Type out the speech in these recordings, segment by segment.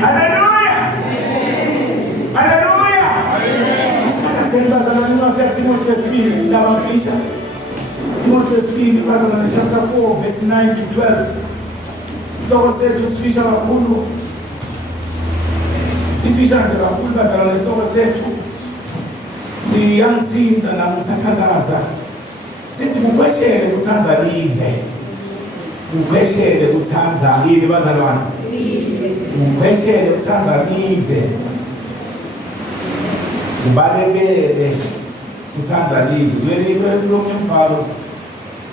Hallelujah. Hallelujah. Timothy chapter 4 verse 9 to 12. Sihloko sethu sifisha kakhulu. Sifisha nje kakhulu bazalwane isihloko sethu. Siyangithinta nami sakhandaza. Sithi kukhweshele kutsandza live. Kukhweshele kutsandza live bazalwane. Kukhweshele kutsandza live. Kubalekele kutsandza live. Leliwe lonke umbhalo.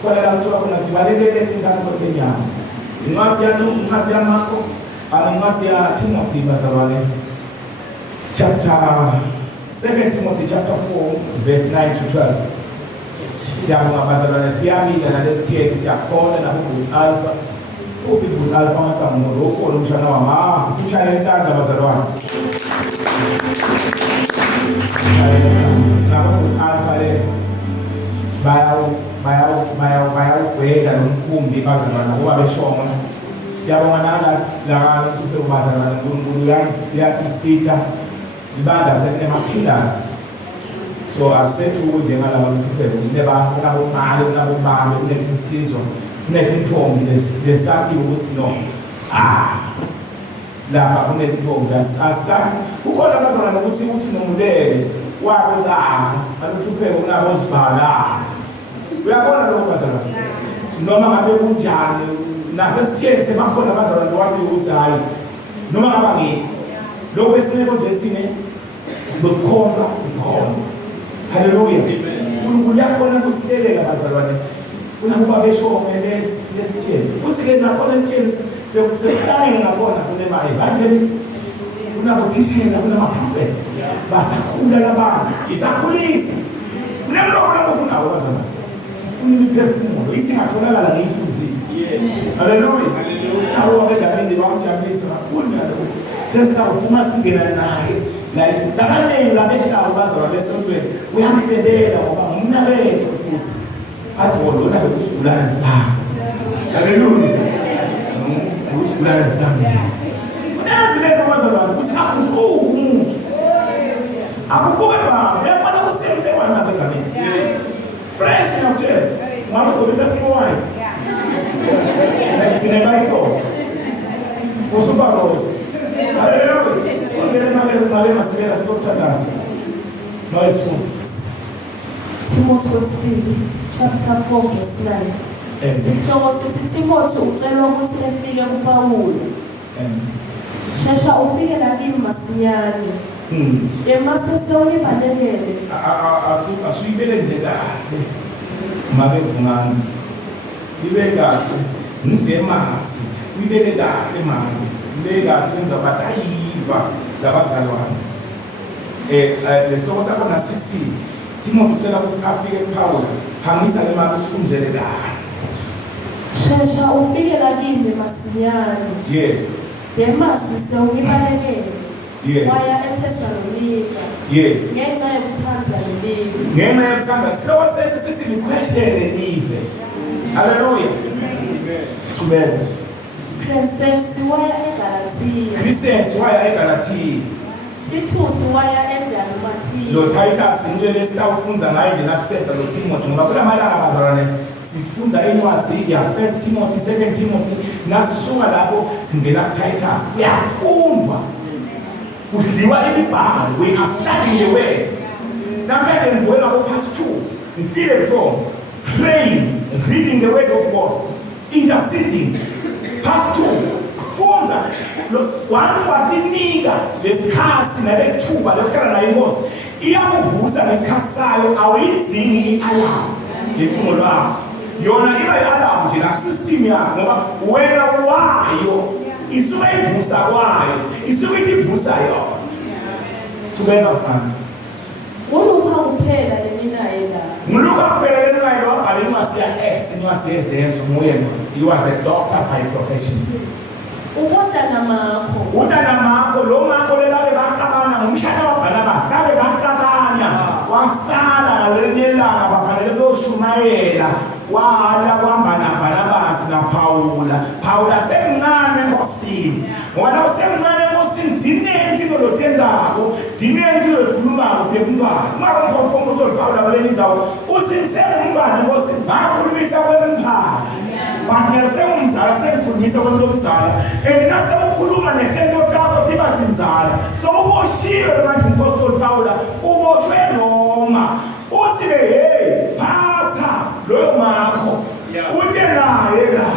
Khona la kusuka khona kubalekele tingane kotenyama. Incwadi ya Marko, incwadi ya Timothy bazalwane. Chapter 2 Timothy chapter 4 verse 9 to 12. Siamo bazalwane tiamile na lesitieni siyakhona na huku alpha. Huku alpha matsamu roko lomshana wa ma. Sishaya entanda bazalwane. Sinabo alpha le. Bayawu kweza nomkhumbi bazalwane ngoba beshona. Siyabonga la kuphela bazalwane uNkulunkulu yasisita ibanda senemaphilasi. So asethu njengalaba kuphela kunabomali kunethisizwe kunethintombi lesathi ukuthi no lapha kunethintombi asa ukhona bazalwane ukuthi nomndele wabo la alukhuphela kunabozibhala. Uyabona lokho bazalwane noma ngabe kunjani nasesitsheni sebakhona bazalwane wathi ukuthi hayi noma ngaba ngeke lokho esineko nje thine ukukhomba. Hallelujah. UNkulunkulu yakhona kusilelela bazalwane kunakuba besho lesitsheni futhi ke nakhona esitsheni sekuhlangene nakhona kunema evangelist kunabothishela kunama-prophets basakhula labantu sisakhulisa kunemloko lokufunayo bazalwane ufuna imiphefumulo ithi ingatholakala ngiyifundisi. Hallelujah. Awu abedlamini bamjabulisa kakhulu ukuthi sesitawuphuma singena naye like nakaneni labekutawo bazalwane besontweni uyamhlelela ngoba ngumnabethu futhi athi lona bekusigulane sami. Hallelujah. Usigulane sami unazi lento bazalwane ukuthi akuquki umuntu akuquke baba uyabona kusemse wena bezamini fresh nje mama kubisa sport sinebaito kusuba rose. Hallelujah. Masilela Kutsandza. No responses. Timothy chapter 4 verse 9. Sihloko sithi Timothy ucelwa ukuthi efike kuPawulo. Shesha ufike lakini masinyane. Emase sewulibalekele. Asuyibele nje kahle. Mabe vunganzi. Ibe kahle. Ndemasi. Uyibele kahle manje. Ibe kahle enza batayiva labazalwane. Lesihloko sakho nasithi Timothy ucela ukuthi afike kuPawulo. Phangisa ke manje usifundzele kahle. Shesha ufike lakini masinyane. Yes. Demasi sewulibalekele. Yes. Waya eThesalonika. Yes. Ngenxa yokutsandza live. Ngenxa yokutsandza sihloko sithi likhweshele live. Hallelujah. Amen. Crescens waya eGalatia. Crescens waya eGalatia. Titus waya eDalmatia. Lo Titus nguye lesitawufunza ngaye nje nasithetha lo Timothy ngoba kula malanga bazalwane sifunza incwadi ya 1 Timothy 2 Timothy nasisuka lapho singena kuTitus kuyafundwa kudliwa imibhalo. We are studying the word. Namhlanje ngivela ku past 2 ngifile from praying, reading the word of God, interceding. Past 2 funza wanu watinika lesikhathi nalethuba lokuhlala naye inkosi iyakuvusa ngesikhathi sayo awuyidzingi i-alarm ngephungo lwakho yona iba i-alarm nje na-system yakho ngoba wena wayo isuke ivusa kwayo isuke itivusa yona. Tubeka phansi. Nguluka kuphela leminaye la. Nguluka kuphela leminaye wabhala incwadi ya Acts incwadi yezenzo nguyena. He was a doctor by profession. Utana makho lo makho lelabe baqabana ngomshana waBarnabas kabe baqabana wasala ngalelanga bafanele beyoshumayela wala kwamba naBarnabas naPaula. Paula semncane enkosini ngoba la usemncane enkosini dinenti lolotendako dinenti lolukhulumako bemntwana makomphompo utoliphawu labalenzawo uthi sengumntwana ngosi ngakhulumisa kwemphana manje sengumzala sengikhulumisa kwemntwana and nasekukhuluma netento takho tibazinzala so uboshiwe manje umpostoli Paula uboshwe Roma uthi hey phatha loyo makho ute naye la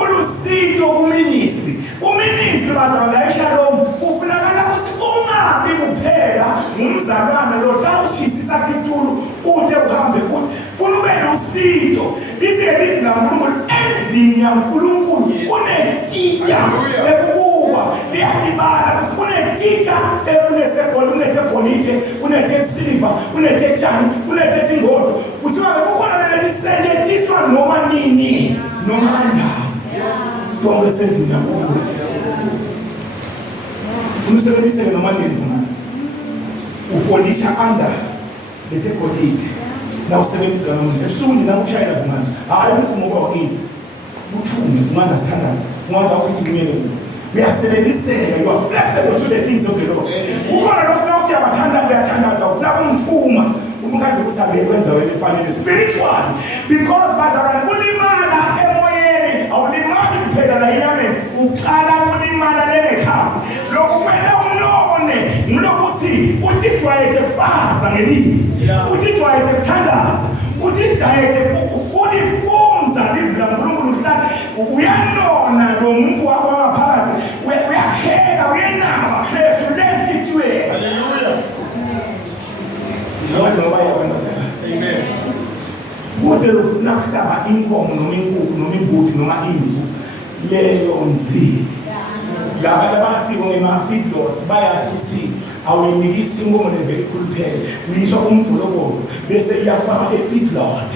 ulusizo kuministry uministry bazalwane eShalom ufunakala ukuthi ungabi kuphela umzalwane lo tawushisisa kitulu ute uhambe kuthi funa ube lusizo lizike lithi naNkulunkulu endlini yaNkulunkulu kunetija ekukuba liyadibana ukuthi kunetija ekunesegolide kunetepholite kunetesilva kunetejani kunetetingodo kuthiwa kukhona lelisendetiswa noma nini noma kanjani Tombe sendini yaNkulunkulu umsebenzise noma nini ufolisha under letepholite na usebenzisa noma esuni na ushayela kumanzi hayi ukuthi ngoba ukithi uthume kumanda standards kumanda ukuthi kumele uyasebenziseka you are flexible to the things of the Lord ukona lokho ukuyabathanda uyathandaza ufuna kumthuma umkhazi ukuthi abekwenza wena efanele spiritual because bazalwane kulimala emoyeni awulimali kuphela la inyameni uqala kulimala nengekhazi lokhu kwenda unone ngulokuthi utijwayete kufaza ngelini utijwayete kuthandaza utijwayete ulifunza livula uNkulunkulu uhlala uyanona lo muntu wakho ngaphakathi uyakheka uyenaba Kristu lentitwe haleluya ngoba yabona amen kude ufuna kuhlaba inkomo noma inkukhu noma imbuti noma imvu leyo nzi laba abathi ngema-feedlots bayakuthi awuyinikisi inkomo levele ikhuluphele uyiswa umdolobolo bese iyafaka e-feedlot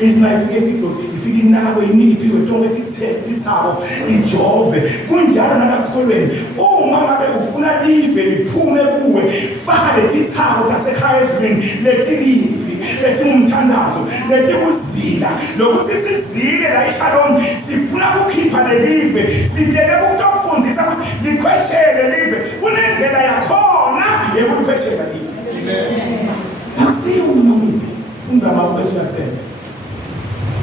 isinayifike e-feedlot ifike inako inikiphiwe tonke tithabo ijove kunjalo nakakholweni uma ngabe ufuna live liphume kuwe faka letithabo tasekhaya ezulwini letilivi letingumthandazo letikuzila lokuthi sizile la eShalom sifuna kukhipha lelive sidele ukutofundisa ukuthi likhweshele live kunendlela yakhona yekukhweshela live amen akusiyo umuntu funza amakhwesho yathethe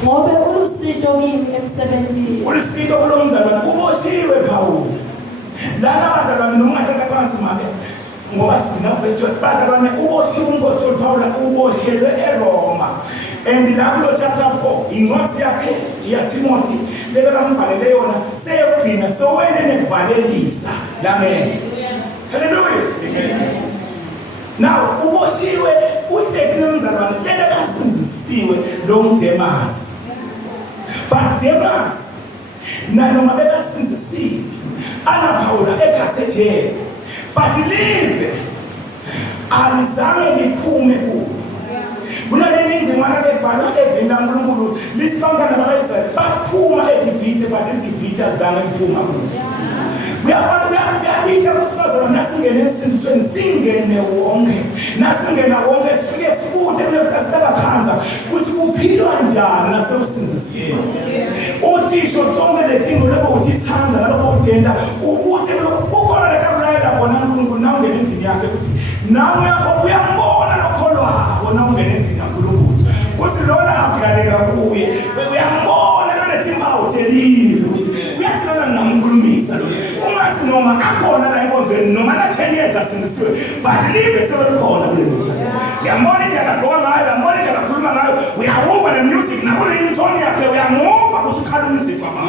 ngobe ulusizo kimi emsebenzini ulusizo kulomzalwane uboshiwe Paul lana bazalwane noma ngahlala phansi mabe ngoba sina festival bazalwane uboshiwe umpostoli Paul uboshelwe eRoma and lapho chapter 4 incwadi yakhe ya Timothy lekambalele yona seyogcina so wena nekuvalelisa amen hallelujah amen now uboshiwe uhleki nomzalwane lelekasinzisiwe lo mDemas but Demas noma bekasinzisiwe ana Paula ekhathe nje but live alizange liphume kuwo kunaleningi imana lebhala evela uNkulunkulu lisifanga nabaIsrael baphuma eGibhithe but eGibhithe azange liphuma kuwo uyabita kusibazana nasingene esizweni singene wonke nasingena wonke sifike sikude kulokuthatha phansi ukuthi kuphilwa njani nasewusinzisiwe uthisho tonke letingo labo utithanza labo udenda ukuthi ukhona lekabulayela bona uNkulunkulu nawe ngene endlini yakhe ukuthi nawe yakho uyambona lokho lwabo nawe ngene endlini kaNkulunkulu ukuthi lona akudlalela kuye uyambona lona timbawu telive ukuthi uyathina ngamkhulumisa lo ungathi noma akhona la enkonzweni noma na 10 years asindisiwe but live sebekhona kulezo yambona nje akagqoka ngayo yambona nje akakhuluma ngayo uyawuva le music nakho le intoni yakhe uyamuva ukuthi ukhala music mama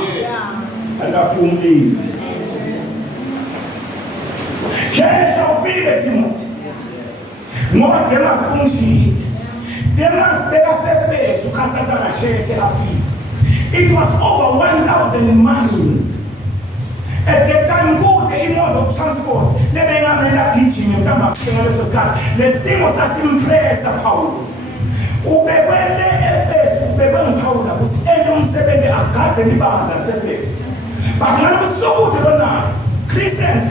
akaphumile kesha ufike Timothy ngoba Demas kumshiyile Demas bekasefeso ukhathatha kasheshe afike it was over 1,000 miles at that time good the mode of transport lebengamela gijime mhlawumbe afike ngaleso sikhathi lesimo sasimpressa Paul ubekwele Efeso ubekwe nguPaul ukuthi enomsebenzi agaze libandla lesefeso bakhala kusukude lona Christians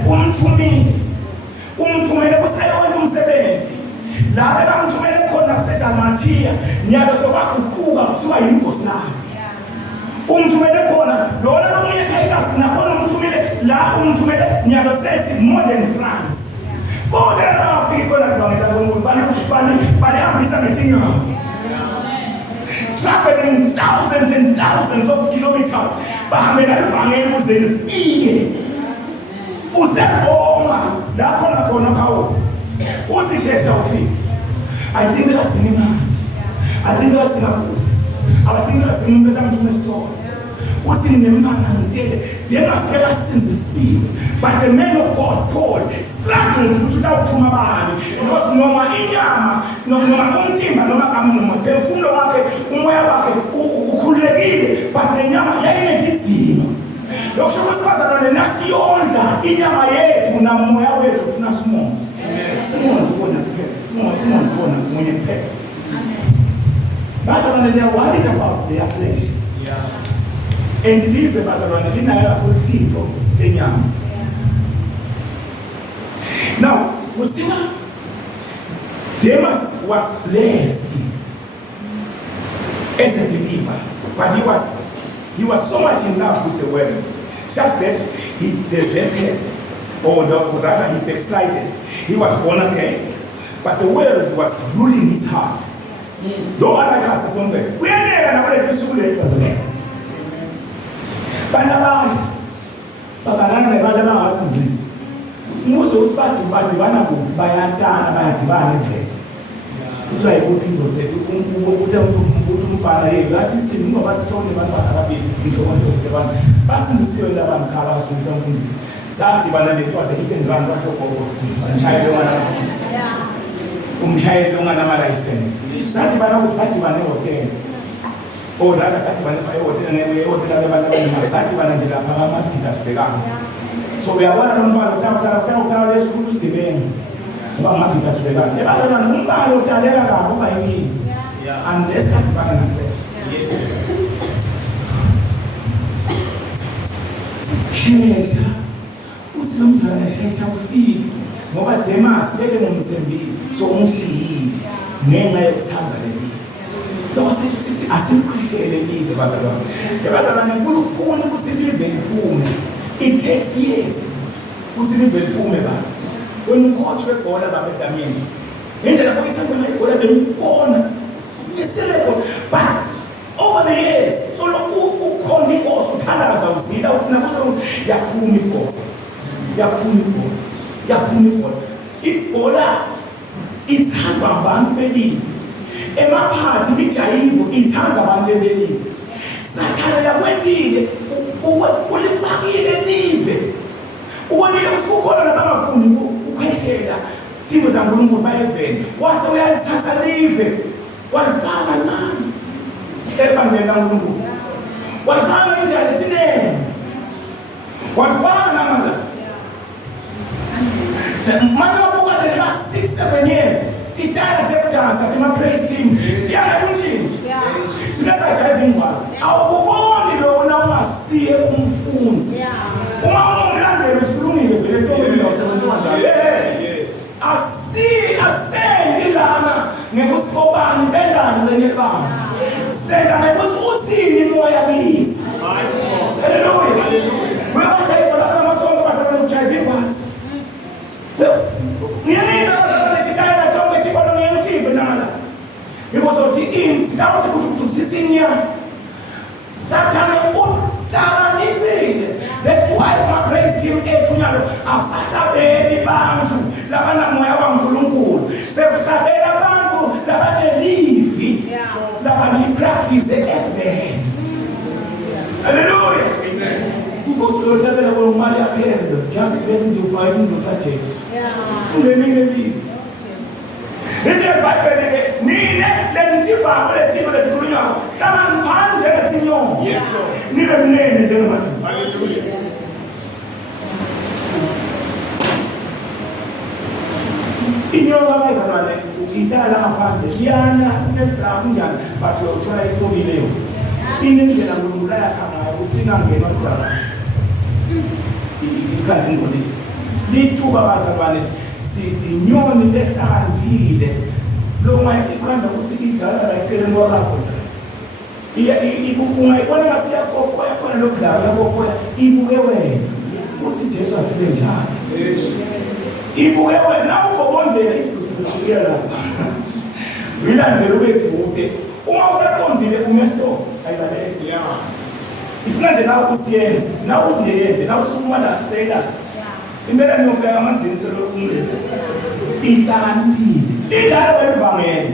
umthumile ukuthi ayone umsebenzi la bekamthumele khona kuseDalmatia nyalo sokwaguquka kuthiwa yiNkosinami umthumele khona lona lomunye Titus nakhona umthumile la umthumele nyaka sethi modern France. Kodwa abafika khona ngibangela ngonkulunkulu balihambisa ngetinyawo. Traveling thousands and thousands of kilometers. Bahambela ivangeli ukuze lifike. Uzebonga la khona khawo. Usishesha ufike. I think that's in mind. I think that's in a book. I think that's in the Bible story. What's in the man and they must get us since the sea. But the men of God, Paul, struggled without Tumabani. Because no one in Yama, no one Timba, no one the full wake, Umwake, Ukulegide, but the Yama Yain team. Doctor was on the Nation, in Yama Yet, Unamway to Nasmons. Someone's born when you pay. But they are worried about the affliction. And leave the Barcelona in a good team from Kenya. Now, we see that Demas was blessed as a believer, but he was so much in love with the world, just that he deserted, or rather he backslided. He was born again, but the world was ruling his heart. Though other classes don't pay. We are there and I want to school. Banabas, Bagarana, Banabas, most of us by Divana, by Antana, by Divana. It's like what people say, who find a Latin saying, no, but so many Arabic into one of the one. Passing the seal of one colors with something. Sati Banana was a hit and run, what a child don't have a license. Sati Banana, Sati Banana, okay. Oh, that is what I would tell you. So we are one of the schools today. And let's have back in place. Cheers. What's the matter? Cheers, how feel? What demas? Let them on the so on see. Name my Tanzania. So I said, Kukhweshele leave the Barcelona. The Barcelona it takes years. When you watch the ball about the mean, but over the years, so who call me also Canada, so see that it's hard to believe. Emaphathi bijayivo ithanza abantu bebelive sathana yakwendile ulifakile live ubonile ukuthi kukhona labangafuni ukukhweshela thina kaNkulunkulu bayevela wase uyalithatha live walifaka kancane ebandleni kaNkulunkulu walifaka indlela ethile walifaka namaza manje wabuka the last 6-7 years. Titala tap dance at my praise team. Tiana kunjinji. So that's a driving bus. Awuboni lo na see umfunzi. Uma umlandeli usikhulumile vele tonke izawusebenza njalo. Yes. Asenge lana ngekuthi obani bendani benebanga. Senda ngekuthi uthini moya kithi. Hallelujah. Webathayiba lapha amasonto basebenza driving bus. Because of the ins, that was a good senior. Satan, that's why my praise team outside baby bantu, Labana Moya Kulungu, Sabela Bantu, Labana leave, Labani practice everything. Hallelujah. Amen. Just getting to fight into touch it. This is what I need. Let me give up. Let me give it to you. Come on, pan, let me know. Yes, Lord. Need a name, gentlemen. Hallelujah. In your lives, I'm going to tell you about the Yana, let's have but you'll try to be new. In India, I would sing again, not Zara. You can't think of it. Lead two Babas about it. Signori desta vide lo mai kwanza kusikika kile ngora hapo iya ibukunga ikona masia kofo yakona lo kudala kofo ibukewe uthi Jesu asibe njani. Ibuke wena ukobonzela isibhudukela lapha. Wilandlela ube dude. Uma usaqonzile umeso ayibaleke. Ifuna nje nawe ukuthi yenze, nawe uziyenze, nawe usukuma la sayila. Impela ngiyofika amanzini selokungezi. Ihlakaniphile. Lidala welivangele.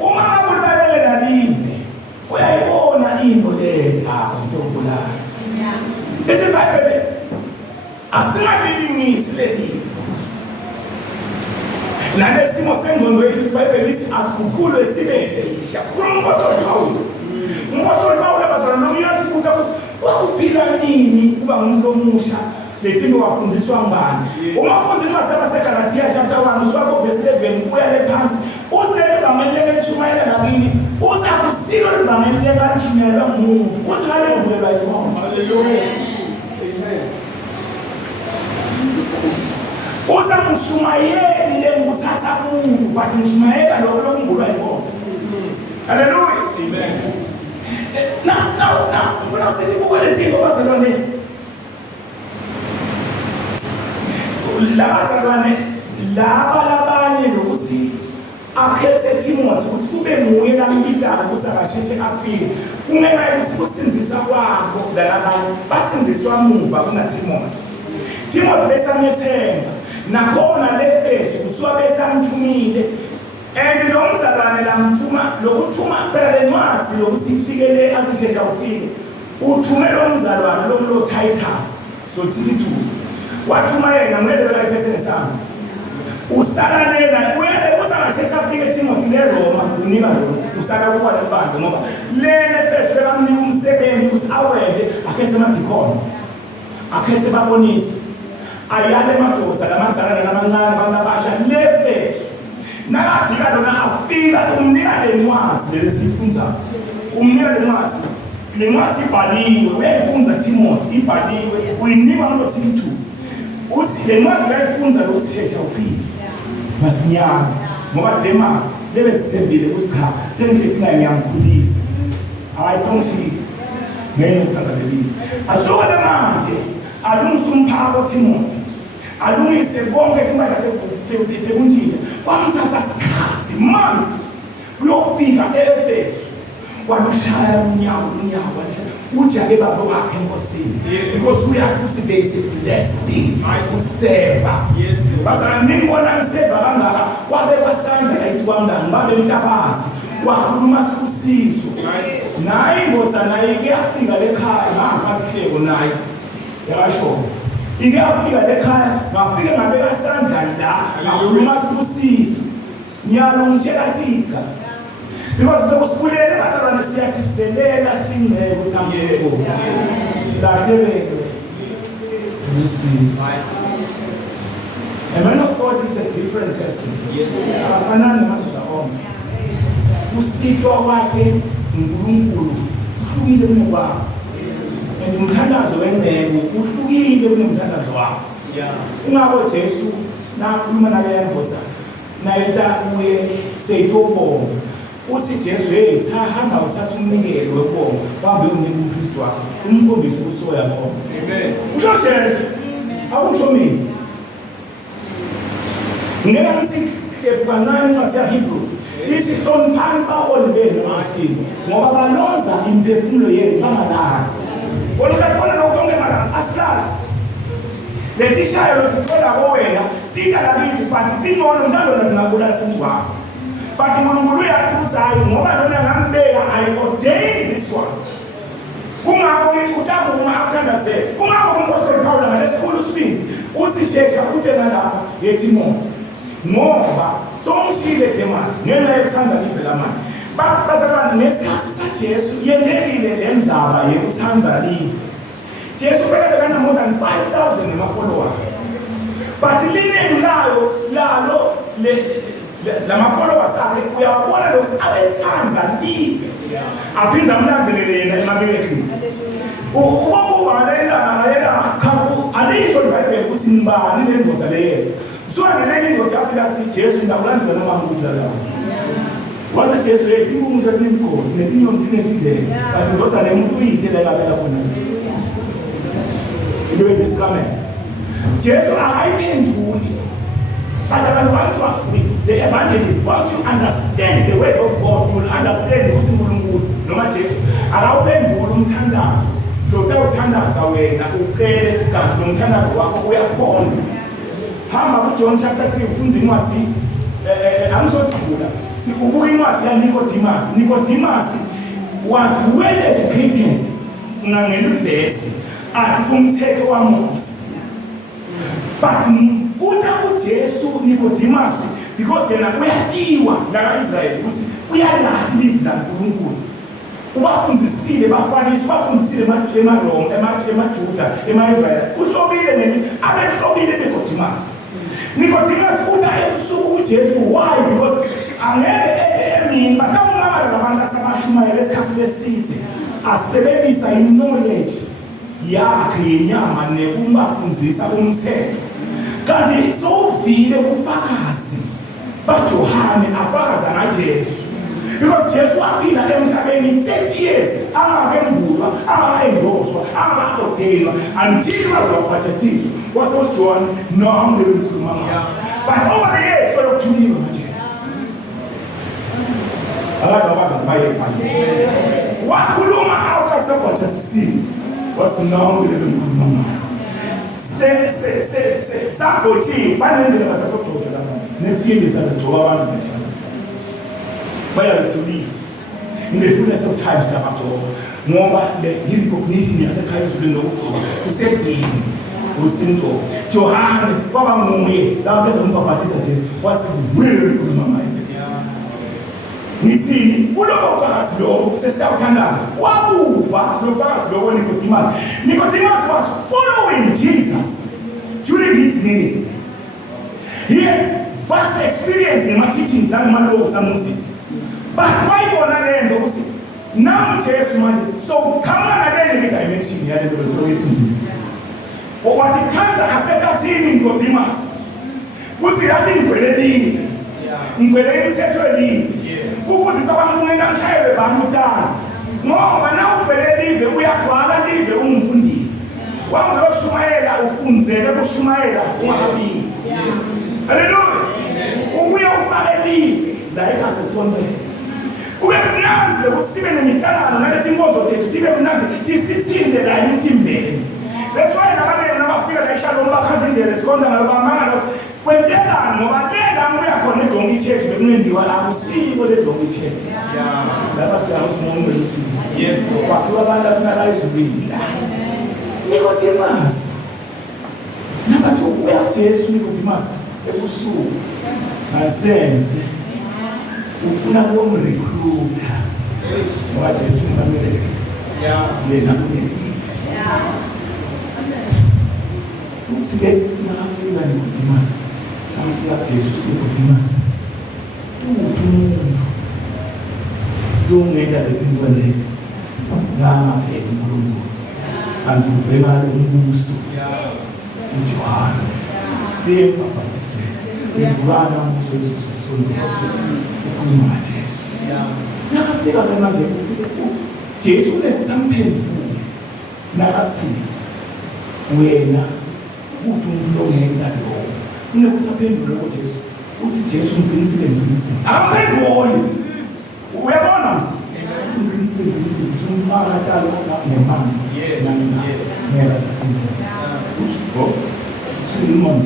Uma ngabulalele nalive, uyayibona into letha intobulala. Bese iBhayibheli asingalilingisi lelive. Nalesimo sengqondo yethu iBhayibheli lithi asiguqulwe sibe sisha. Kumpostoli Pawulo. Umpostoli Pawulo abazalwane nomyeni ukuthi wakuphila nini kuba ngumuntu omusha letinto wafundziswa ngubani. Uma ufundiswa seGalatia chapter 1 usuka ku verse 11 kuya le phansi uze evangeli lelishumayela nakini uza kusilo livangeli lekanishumayela ngumuntu uze ngale ngivulelwa inkomo. Hallelujah. Amen. Uza mshumayeli lenguthatha umuntu bathi mshumayela lokho lokungulwa inkomo. Hallelujah. Amen. Now, mfuna usithi kukweletinto bazalwane. Labazalwane laba labanye lokuthi akhethe Timothy ukuthi kube nguye lamidala ukuthi akasheshe afike. Kungenxa yokuthi kusinzisa kwabo labanye basinziswa muva kuna Timothy. Timothy besamethemba nakhona leFesu kuthiwa besamthumile. And lo mzalwane lamthuma lokuthuma phela lencwadi lokuthi ifikele azishesha ufike. Uthume lo mzalwane lo Titus lo Titus. Wathuma yena ngeke bayiphethe nesandla. Usala lena uyale uzangashesha afike Timothy leRoma unika lo. Usala kuwa lebandla ngoba lena first bekamnika umsebenzi ukuthi awende akhethe amadikoni. Akhethe babonisi. Ayale madoda lamanzalana lamancane abanabasha leFesu. Nakathi lona afika umnika lencwadi lesifunzayo. Umnika lencwadi. Lencwadi ibhaliwe uyayifunza Timothy ibhaliwe uyinika umuntu Titus. Uthi lencwadi layifunza ukuthi shesha ufike. Masinyana ngoba Demas lebe sithembile ukuthi cha sengithethe ngiyamkhulisa. Hayi songishilo. Ngeke ngithatha lelive. Asola manje alungisa umphako Timothy. Alungise bonke Timothy kunjinja. Kwamthatha isikhathi months uyofika eEfesu. Walushaya unyawo ujake babo bakhe enkosini because uyakuthi there is a blessing to serve. Yes. Bazalwane ningibona ngiseva kangaka wabe basanda layithi kwamngani babe mhlabathi wakhuluma sibusiso. Naye indoda naye ke afika lekhaya ngafa kuhleko naye. Yasho. Ike afika lekhaya ngafike ngabeka sandla la ngakhuluma sibusiso. Nyalo ngitshela tika. Because those who are not siyathitselela tingcebo tambo. Silahlele. A man of God is a different person. Yes. Afanani madoda onke. Usitwa wakhe uNkulunkulu uhlukile kunekwakho. And umthandazo wengcebo uhlukile kunomthandazo wakho. Yeah. Ungako Jesu nakhuluma naleya ndoda nayita kuye seyitobonga. Uthi Jesu hey cha hamba uthatha umnikelo webonga wabe unika uKristu wakho umkhombise usoya bonga. Amen. Usho Jesu akusho mina. Ngeke ngithi kancane incwadi yaHebrews ithi stone phansi baholibeni ngasini ngoba balonza imphefumulo yenu bangalala. Wona lokho ngemalanga asihlala. Lethi shayo lothithola kowena tika lakithi but tingono njalo nathi ngabulala singwakho. But uNkulunkulu uyakuthi hayi ngoba lona ngambeka I ordained this one. Kungako utabuma akuthandazela. Kungako umpostoli Pawulo ngalesikhulu sibinzi uthi shesha utena lapha yeTimothy. Ngoba somshile Demas ngenxa yokuthanda live lamanje. Bazalwane nesikhathi saJesu yenzekile lenzaba yokuthanda live. Jesu phela bekana more than 5,000 followers. But liningi lalo lama followers akhe uyabona lokho abethanza live. Aphinda amlandelele yena emamiracles. Ubalela khabu alisho iBhayibheli ukuthi nibani lendoda leyo. Zwana lendoda afika sithi Jesu ndakulandzela noma ngikudlala. Wathi Jesu ethi umuntu etinkosi netinyo mthine indlela. Bathi ndoda le muntu uyithele lapha khona sithi. Ibe this comment. Jesu akayiphenduli. The evangelist, once you understand the word of God, you will understand ukuthi uNkulunkulu noma Jesu akawuphenduli umthandazo. Uthandaza wena ucele kanti nomthandazo wakho uyaphonza. Hamba kuJohn chapter 3 ufunza incwadi angisozivula. Sikubuka incwadi yaNicodemus. Nicodemus was well educated ngelivesi athi umthetho waMose. But uta uJesu Nicodemus because yena uyatiwa la Israel ukuthi uyalathi live la uNkulunkulu. Ubafundisile bafanisi ubafundisile emaRome emaJuda emaIsrael uhlobile nini abehlobile beNicodemus. Nicodemus uta ebusuku uJesu why because angeke emini bakamama labantu asamashumayela esikhathi lesithi asebenzisa knowledge yakhe yenyama nekumafundisa umthetho. Kanti sowuvile ufakazi baJohane afakaza ngaJesu. Because Jesu waphila emhlabeni 30 years angakembulwa angakendoswa angakaordainwa until wazwaphathiswa waseJohn nami ngikhuluma ngayo. But over the years solokuthulilwa ngaJesu. Abantu bazabaye manje. Wakhuluma after sabhathisiwe wasinami ngikhuluma ngayo. Sakhothi banendlela basafothola lapha. Next year ngizagcoba abantu nje. Bayabes to live in the fullness of time stapagcoba. Ngoba le recognition yasekhaya ezulwini lokugcoba usefini usinto. Johane kwaba nguye lapho ezombhabhatisa Jesu wathi wewe ukhuluma ngaye. Ngisini kuloko ufakazi lo sesitawuthandaza wabuva lo ufakazi lo Nicodemus. Nicodemus was following Jesus during his ministry. He had vast experience in my teachings and my laws and Moses. But why bona lento ukuthi now Jesu manje so kama nale dimension yale nto so ifundisa. Wathi khanza asethathini Nicodemus. Kuthi yathi ngibelelive. Ngibelele imithetho elive. Kufundisa abantu ngenamtshayele bamutana. Ngoba na ubelelive uyagwala live umfundisi. Wangiyoshumayela ufunzele kushumayela ungabi. Hallelujah. Ubuye ufake live la ekhaya sonke. Ube mnanzi ukuthi sibe nemihlangano nalethi inkonzo tethu tibe mnanzi tisithinze la emtimbeni. That's why nabanye nabafika la eShalom bakhaza indlela sikonda ngayo bamanga kwentela ngoba lela nguya khona eDongi Church bekunendiwa lapho siko leDongi Church. Lapha siyamusimongo lesimo. Yes, kwakhiwa abantu abana izibili la. Nicodemus. Nabathi uyajesu Nicodemus ebusuku. Asenze ufuna ukumrecruiter ngoba Jesu umamelekhisi yena kunenkinga usike mafika Nicodemus amfika Jesu Nicodemus umuntu lungenda letinkwelete ngamafeke uNkulunkulu kanti uvela umbuso uJohane bebhaphathiswe ubana umbuso wesizwe ukhuluma Jesu. Nakafika manje ufike Jesu letsamphendule nakathi wena uthi umuntu ongenda lo. Unekusamphendule ko Jesu. Uthi Jesu umqinisile ngiqinisile. Akaphenduli. Uyabona mse? Umqinisile ngiqinisile umbala talo nemali. Nela sisizo. Usho. Simon,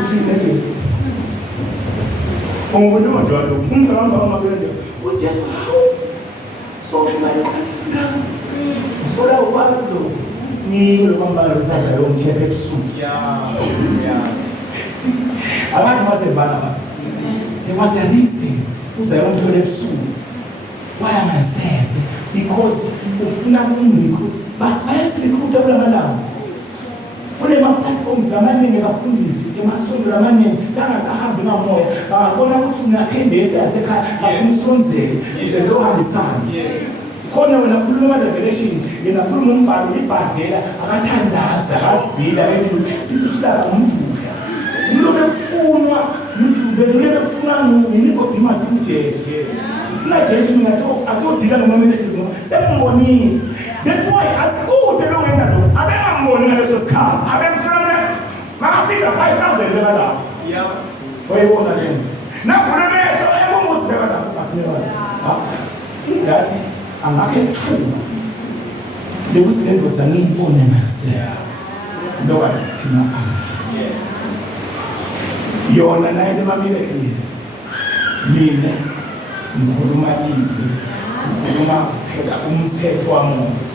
uthi Jesu. Ongone njalo umzamba wamabele uJesu so shumayela sasizikana sola ukwazi lo ni lo kwambala usaza lo mchepe ebusuku abantu basebana bathi ngiwazalisi uza yomthole ebusuku wayangasese because ufuna umnikho bayasikhutha kulamalanga kule platforms lamaningi abafundisi emasonto lamaningi langasahambi ngamoya bangabona ukuthi unakhendesa yasekhaya akusonzele uze lo hambisana khona wena khuluma revelations yena khuluma umbhalo ibhadlela akathandaza akazila sisu silapha umjudla umuntu bekufunwa bekufuna Nicodemus uJesu ufuna Jesu atodila nomamelekhisi sekumbonini. That's why asikude lo ngenda lo abengamboni ngaleso sikhathi abemfuna bafika 5,000 bebala oyibona lena nakhulumesho embongozi bebala ngathi angakhe thuba lekuzilendoda ngiyibone ngasenza lokwathi thina yona naye lemamiracle mina ngikhuluma live ngikhuluma phela umthetho waMose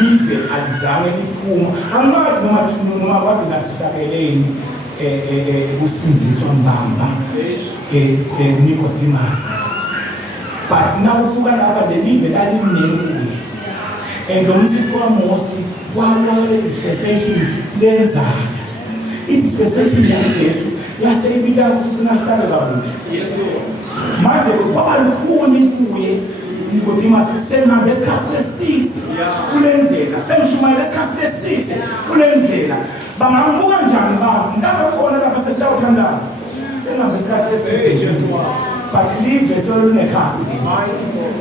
live alizange liphuma angathi noma kade nasitakeleni kusinziswa mbamba Nicodemus but nawubuka lapha lelive lalimnengi and umthetho waMose wawale dispensation lenzana idispensation yaJesu yaseyibita ukuthi kunastale kabusha manje kwaba lukhuni kuye Nicodemus semhambe esikhathi lesithe kulendlela semshumayela esikhathi lesithe kulendlela bangambuka njani ba mhlawumbe khona lapha sesitawuthandaza semhambe esikhathi lesithe but live solunekhathi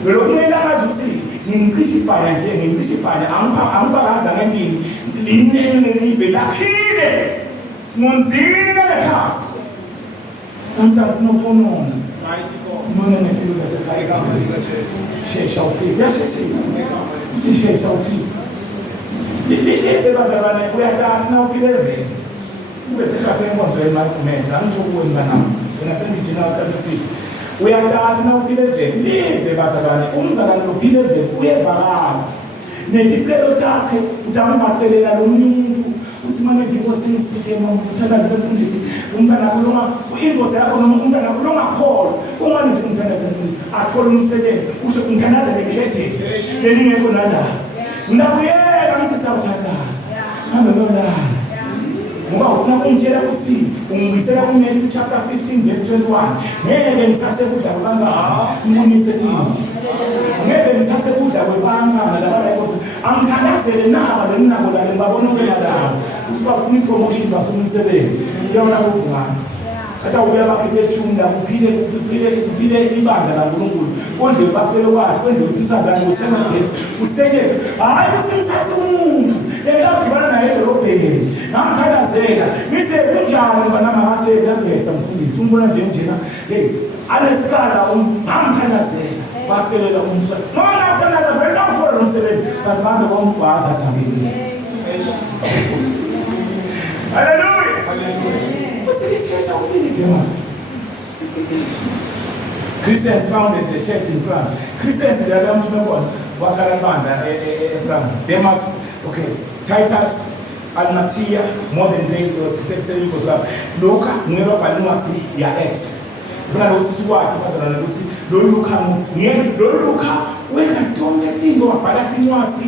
lo kumele akazi ukuthi ngimcishibhaya nje ngimcishibhaya angifakaza ngendini linene live laphile ngonzini lekhathi umntana ufuna none nethilo lasekhaya shesha ufike yasheshisa uthi shesha ufike lele bazalwane uyathatha na uphile vele ube sekhathi enkonzo yemakumenza angisho kuwe mntanami wena sengijina kasisithi uyathatha na uphile vele lele bazalwane umzalwane uphile vele uyevakala neticelo takhe utambacelela lo muntu usimane nje inkosi isitema umthanda sefundisi umntana kulonga ingozi yakho noma umntana kulonga khona ungani nje umntana sefundisi athola umsebenzi usho umthanaza lekelede lelingekho nala ngiyabuyela ngithi sitawuthandaza hambe nolala ngoba ufuna ukungitshela ukuthi ungibisela kuMatthew chapter 15 verse 21 ngeke ngithathe kudla kwabangaka ngibonise thini ngeke ngithathe kudla kwabangaka labala ukuthi angithandazele naba lenabo la ngibabona ukuyala ukuthi bafuna ipromotion bafuna umsebenzi ngiyabona ukuvungana kata ubuya bakhetshunda kuphile ibandla laNkulunkulu konje bafele wakhe konje uThixandzana usemagezi useke hayi ukuthi ngithathe umuntu ekadibana naye edolobheni ngamthandazela ngize kunjani banama ngathi uyabetha mfundisi umbona njena hey anesikhala ngamthandazela bapelela umuntu noma uthandaza vele uthola umsebenzi but bambe kwambhaza thambile haleluya what's the church of Demas Christians founded the church in France Christians they are to know what Kalabanda France Demas okay Titus Almatia modern day was textile because loka mwero panuati ya act kuna uswati kwa na lusi loluka ngeke loluka wena tonge tingo wapalati nwati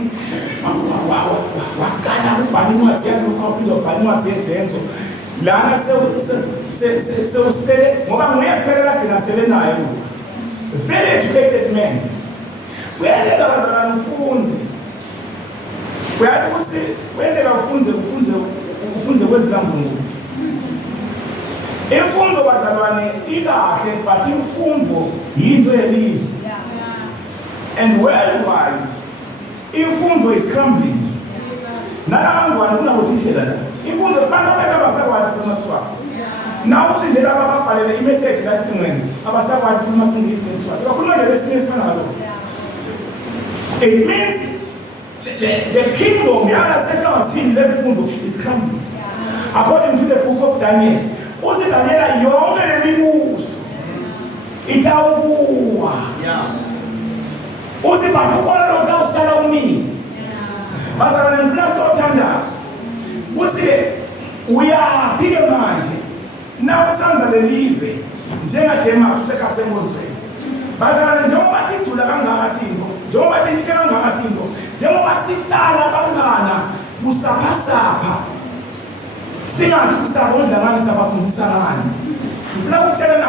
wakala panuati ya luka pido panuati exenso lana se ngoba nguyephelela thina sele naye very educated man uyaleka bazalana mfunzi uyakuthi wendela ufunze kwezinambungu imfundo bazalwane ikahle but imfundo yinto elive and worldwide imfundo is crumbling nalabangwane kunabotishela la imfundo abantu abasakwadi kumaswati nawuthi nje laba babhalele imessage lathingweni abasakwadi kumasingisi neswati bakhuluma nje besingesifana ngalokho it means the kingdom yasehlabathini lemfundo is coming according to the book of Daniel uthi Daniel yonke lemibuso itawuwa uthi bantu khona lo tawusala umini basala ngifuna sithandaza uthi uyaphike manje na uThanda lelive njengaDemas usekhathe ngonzweni basala njengoba tidula kangaka tinto njengoba tidika kangaka tinto njengoba sitala bangana kusaphasapha singathi kusabondla ngani sabafundisa ngani ngifuna ukutshela na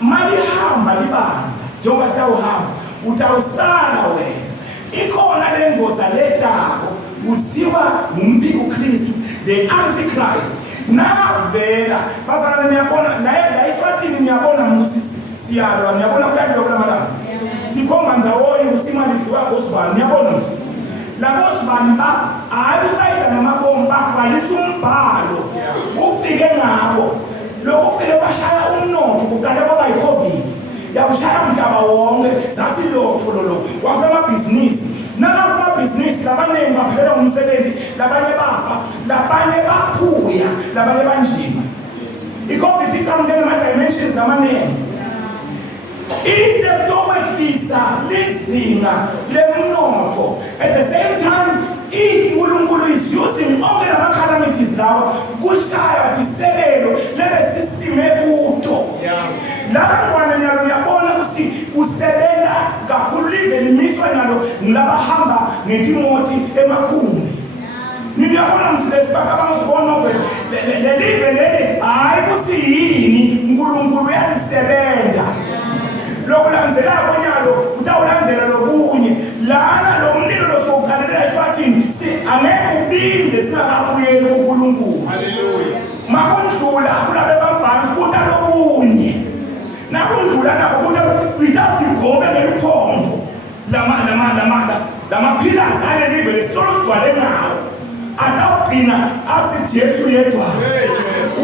mali hamba libandla njengoba tawuhamba utawusala wena ikhona lengoza letako kuthiwa umbiko Kristu the antichrist navela bazana niyabona la iswatini niyabona musi siyalwa niyabona kuyadlo kulamala tikhomba ndzawonye ukuthi imali idliwa ngosibani niyabona nje labo sibani ba ayisayida namabomba bagcwalisa umbhalo nabo lokho ufike bashaya umnotho kuqala kwaba yiCovid yawushaya umhlaba wonke zathi lokho wafema amabhizinisi namabhizinisi labaningi baphela umsebenzi labanye bafa labanye baphuya labanye banjima iCovid iqhamuke nama-dimensions amaningi into yokwehlisa lizinga lemnotho at the same time uNkulunkulu is using onke lama-calamities lawa kushaya disebelo lebe sisime kuto labantwana nyalo ngiyabona ukuthi usebenza kakhulu live limiswa nyalo labahamba ngetimoti emakhumbi ngiyabona msibaka abangizibona lelive leli hayi ukuthi yini uNkulunkulu uyalisebenza lokulandzela konyalo utawulandzela lokunye lana lo mlilo losowukhalela eswathini angeke ubinze singakabuyeli kuNkulunkulu. Haleluya. Makundlula kulabe bambanzi kuta lokunye nakundlula nabo kuta without ngeliphondo lamaphilasi alelive lesolo sigcwale ngawo atawugcina asithi Yesu yedwa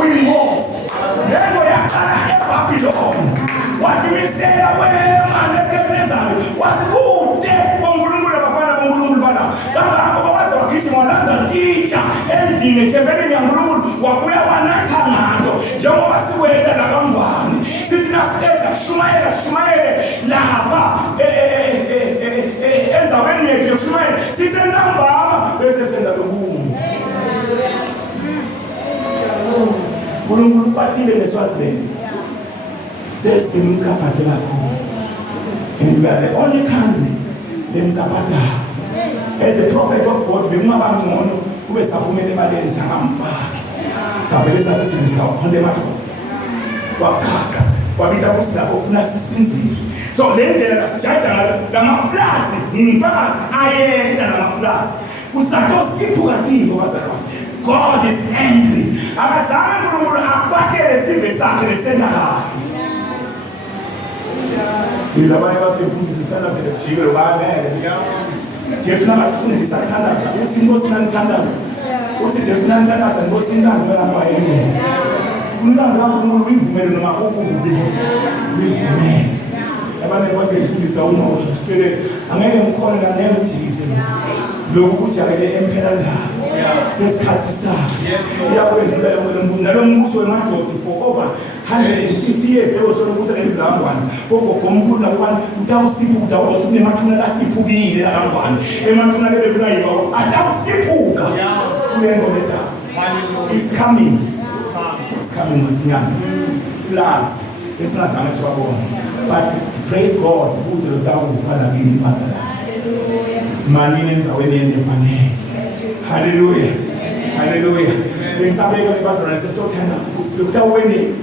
uyinkosi lento yaqala eBhabhiloni wathi Masilela wemane eKebnezari wathi kude boNkulunkulu abafana boNkulunkulu bala kangako bawaze wagijima walanza titsha endlini ethempelini yaNkulunkulu wabuya wanatha ngalo njengoba sikwenda la kangwane sithi nasithetha kushumayele lapha enzaweni yethu yokushumayela sithi enzambama bese senza lokunye uNkulunkulu ukwatile ngeSwazilandi sesimcaphathe kakhulu and we are the only country lemcaphathayo as a prophet of God bekungabangcono kube saphumela ebaleni sangamfaki savele sathi thina singawuphonda emadoda wakhaka wabita ukuthi lapho ufuna sisinziswe so le ndlela lasijaja lamaflats ngifakazi ayenda lamaflats kusatosiphuka tiko bazalwane. God is angry akazange uNkulunkulu akwatele isive sakhe lesenda kahle yilabanye basefundisa isithandazo sejikelo bayangele Jesu nakasifundisa athandaza uthi inkosi nanithandaza uthi Jesu nanithandaza inkosi inzalo lapha yini unzalo kaNkulunkulu uyivumele noma ukubi uyivumele abantu basefundisa unosipele angeke ngikhona ngeke ngijikise lokhu ukuthi akele empela ndaba sesikhathi sakhe uyakwendlula nalombuso wemadlozi for over 150 years bewusolokuza ngelangwane ogogo omkhulu nabani utawusiphuka utawuthi kunemathuna lasiphukile lakangwane emathuna lebe kunayiba atawusiphuka uyengoleta it's coming masinyana floods esingazange siwabona but praise God ukuthi lotawufana kini pasala mani nenzaweni yendefanele hallelujah hallelujah ngisabeka pasala sesithothanda ukuthi utawweni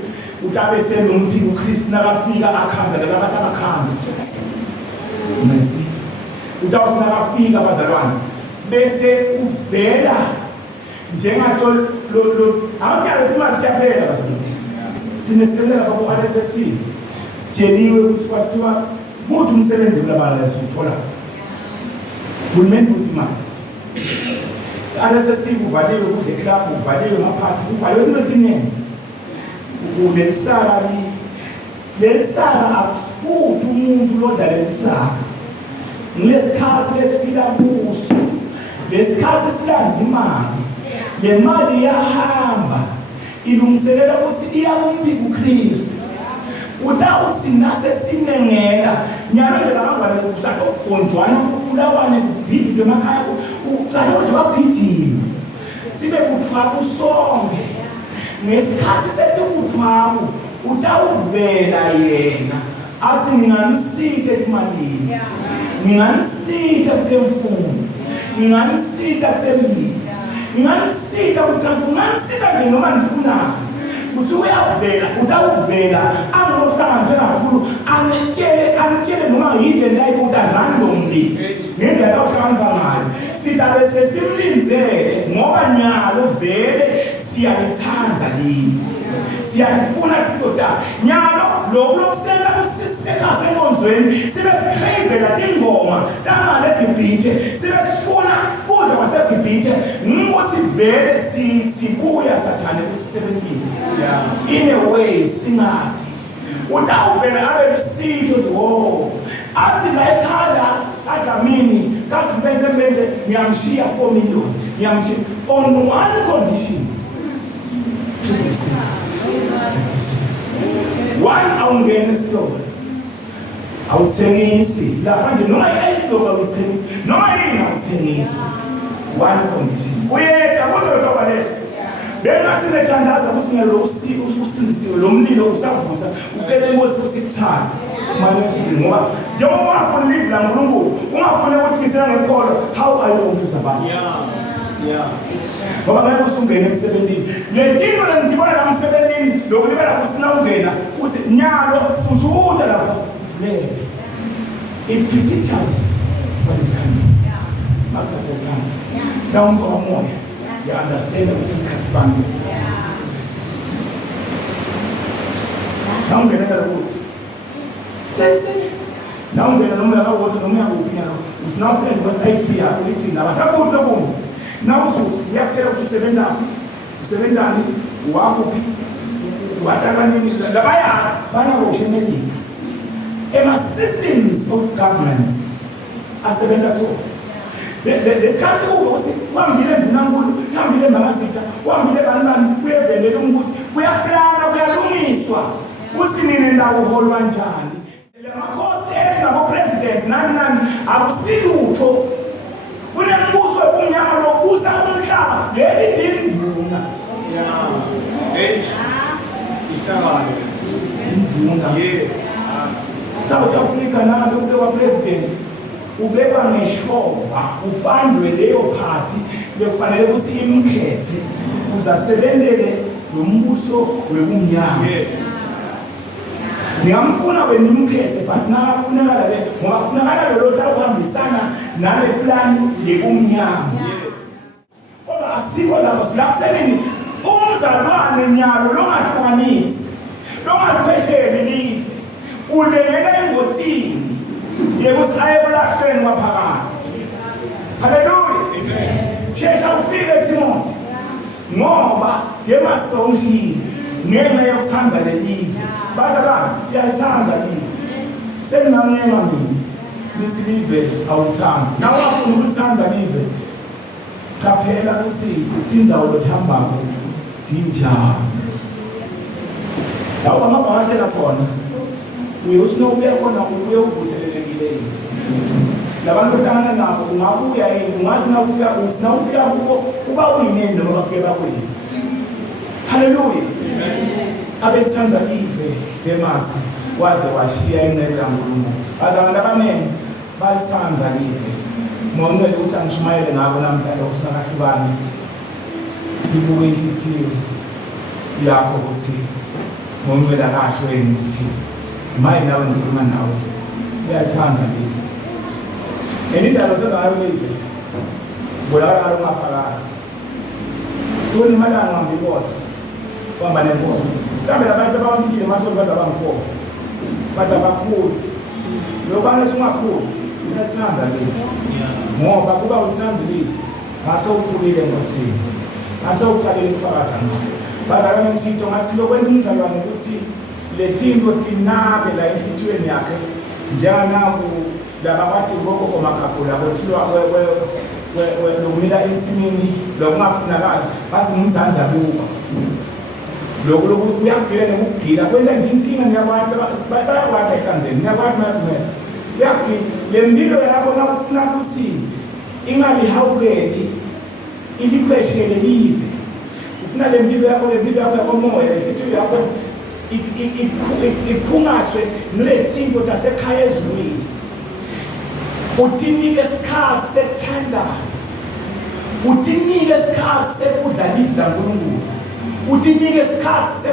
utabe senomphiko uKristu nakafika akhanza labantu abakhanza ngisi utawufuna akafika bazalwane bese uvela njengato lo awukade uthi yaphela bazalwane thina sisebenza ngabo RSC sitsheliwe ukuthi kwathiwa muthi umsebenzi ulabala lesithola kulumeni ukuthi manje RSC uvaliwe kuze club uvaliwe ngaphathi uvaliwe kuletinene lesaka akusifuthi umuntu lodla lesaka ngesikhathi lesifika kuso lesikhathi silanza imali le mali yahamba ilungiselela ukuthi iya kumphiwa uKristu utawuthi nasesinengela nyalo nje labangwane kusatonjwana kulawane kubhidle emakhaya uzayoje bagijima sibe kuthwa kusonke ngesikhathi sesikuthwako utawuvela yena athi nginganisitha emalini nginganisitha kutemfundo nginganisitha kutemlilo nginganisitha kutanfu noma nifunako ukuthi uyavela utawuvela angohlanga njengakhulu anitshele noma yini ndayibuta randomly ngendlela awuhlanga ngayo sitabe sesimlinzele ngoba nyalo vele siyalithanda lini siyafuna kudoda nyalo lokusela ukuthi sikhaze enkonzweni sibe sikhrebela tingoma tamale eGibhithe sibe sifuna kudla kwaseGibhithe ukuthi vele sithi kuya sathane kusebenzisa in a way singathi utawuvela abe lusito uthi wo athi la ekhanda adlamini kasibenze ngiyamshiya 4 million ngiyamshiya on one condition to be six one awungena esitolo awuthengisi lapha nje noma esitolo awuthengisi noma yini awuthengisi one condition uyeda kodwa le bengathi nethandaza kusingelo usindisiwe lo mlilo usavutha uphele inkosi ukuthi kuthathe manje ngoba njengoba ungafuni live la uNkulunkulu ungafuni ukuthi ngisela ngekholo how are you going to survive ngoba ngeke usungene emsebenzini le tinto lengibona la emsebenzini lokulibela kusina ungena uthi nyalo futhutha lapha le it pictures what is coming makusase kanzi la umoya you understand usesikhathi sibangisi now ngena la ukuthi sense now ngena noma yakho noma yakuphi nyalo usina friend was IT yakho lithi nabasakuthi lokho now usuthi uyakutshela ukuthi usebenzani wakuphi wataka nini labaya bana bokushenelika ema systems of governance asebenza so lesikhathi ukuthi uhambile ndinankulu uhambile eMalasita uhambile kanibani kuyevelela ukuthi kuyaplana kuyalungiswa uthi nini ndawo uholwa njani lamakhosi nabo presidents nani akusilutho kunembuso ebumnyama lokubusa umhlaba ngeli dinduna South Africa nalo kuba president ubeba ngeshova ufandwe leyo party bekufanele ukuthi imkhethe uzasebenzele lo mbuso webumnyama niyamfuna wena imkhethe but nafuneka la ngoba kufuneka lo takuhambisana nale plan yebumnyama kodwa asikho lapho silakuseleni umzalwane nyalo longahlukanisi longakukhweshele live ulenela engotini yekuthi ayebulahlweni waphakathi haleluya shesha ufike eTimothy ngoba njemasongishile ngenxa yokuthanda lelive bazalwane siyayithanda live seninamnyenga mina nithi live awuthanda nawe ufuna ukuthanda live qaphela ukuthi indzawo lothambako dinjani lawo amabhakashela khona uyosinobuya khona uyovuselelekileyo labantu ohlangana nabo ungabuya yini ungathi nawufika kubo uba uyinene noma bafike bakwini haleluya abethanza ive Demasi waze washiya inceku kaNkulunkulu bazalwane abaningi bayithanza live ngomncele ukuthi angishumayele ngabo namhlanje usinakahlukani sibuke inhliziyo yakho ukuthi ngomncele akasho wena ukuthi maye nawe ngikhuluma nawe uyathanza live enindaba zengayo live bolakala ungafakazi soni malanga ngibose kwamba nenkosi kambe labantu abawamkile masolo bazabangifo bada bakhulu lokana singakhulu uyathanza live ngoba kuba uthanza live ngase ukhulile ngosini ngase uqalile ukufakaza ngayo bazalwane ngisho ngathi lokwenza umzalwane ukuthi le tinto tinabe la esithweni yakhe njenganaku labathi ngoko komakapula kwesilwa lokumila ensimini lokungafunakala bathi ngumzanza buka lokho uyagila nokugila kwenda nje inkinga ngiyabantu bayakwazi ekanzeni ngiyakwazi makumesa uyagila le mpilo yakho nakufuna ukuthi ingalihawukeli ilikhweshele live ufuna le mpilo yakho yakomoya isithulo yakho iphungathwe nletinto tasekhaya ezweni utinike isikhathi sekuthandaza utinike isikhathi sekudla live laNkulunkulu utinike isikhathi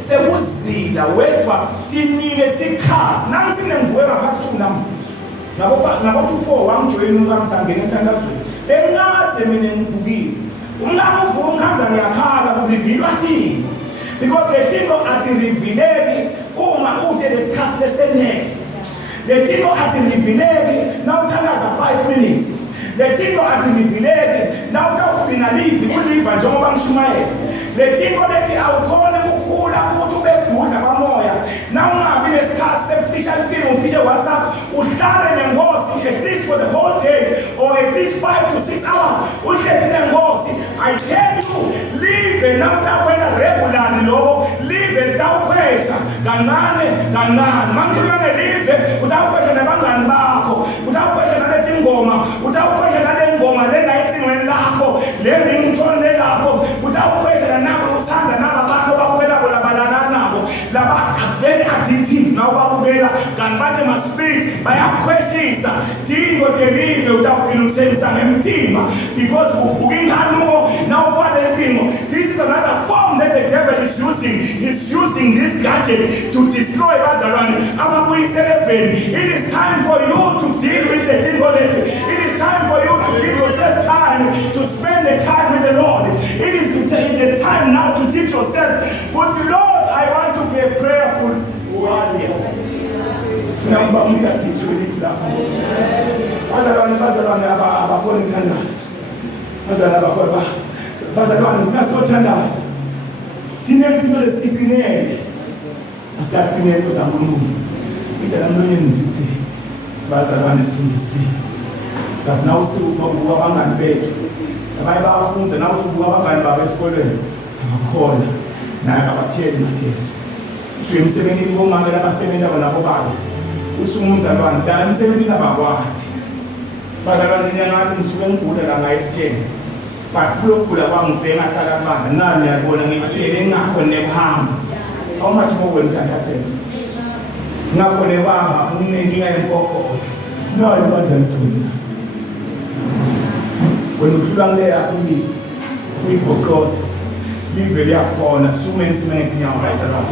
sekuzila wedwa tinike isikhathi nansi ngivuke ngaphasi kunami nabo 24 wangijoyina ungamsangena emthandazweni engaze mina ngivukile umngane uvuka umkhanza ngiyakhala kulivilwa thini because le tinto atirivileki uma ude lesikhathi lesenele le tinto atirivileki nawuthandaza 5 minutes Le tinto atingivileke nawutawugcina livi uliva njengoba ngishumayela. Le tinto lethi awukhona ukukhula ukuthi ube budla bamoya. Nawungabi nesikhathi sekucisha litini ucishe WhatsApp uhlale nengosi at least for the whole day or at least 5 to 6 hours uhleli nengosi. I tell you, live nawutawena regularly lokho live litawukhwesha kancane kancane. Mangikhuluma ngelive utawukhwesha nabangani bakho, utawukhwesha nalethi ngoma, utawukhwesha nale ngoma lengayicingweni lakho, le ringtone lakho, utawukhwesha nabo uthanda nabo abantu bakwela labalana nabo laba very addictive nawubabukela kanti bade ma-spirits bayakukhweshisa dingo delive utawugcina ukusebenzisa ngemtima because uvuka inkanuko nawukwale intingo. This is another form that the devil is using. He's using this gadget to destroy bazalwane ababuyisele eveni. It is time for you to deal with the tingo letu. It is time for you to give yourself time to spend the time with the Lord. It is the time now to teach yourself, but Lord, I want to be a prayerful warrior. Number one, that teach you this now. Bazalwane abakoni thandaza. Bazalwane nasitothandaza. Thina impilo lesitiqinele. Asiyaqinele kodwa uNkulunkulu. Ithi namhlanje ngithi sibazalwane sinzisi. Kanti nawe usubuka abangani bethu. Abanye bafunze nawe usubuka abangani babo esikoleni. Abakhona. Naye abatheli mathesi. Usuye emsebenzini bomamela abasebenza nabo babo. Usungumzalwane dala emsebenzini abakwathi. Bazalwane ngiyangathi ngisuke ngigula la ngayesitheni. Bakulokula kwangivela ngahlala nani yabona ngitele ngakho nekuhamba. How much more will that accept? Ngakho nekuhamba unenkinga yempoko. No, I want them to. When you feel there we go God. Live very upon so many things in our lives around.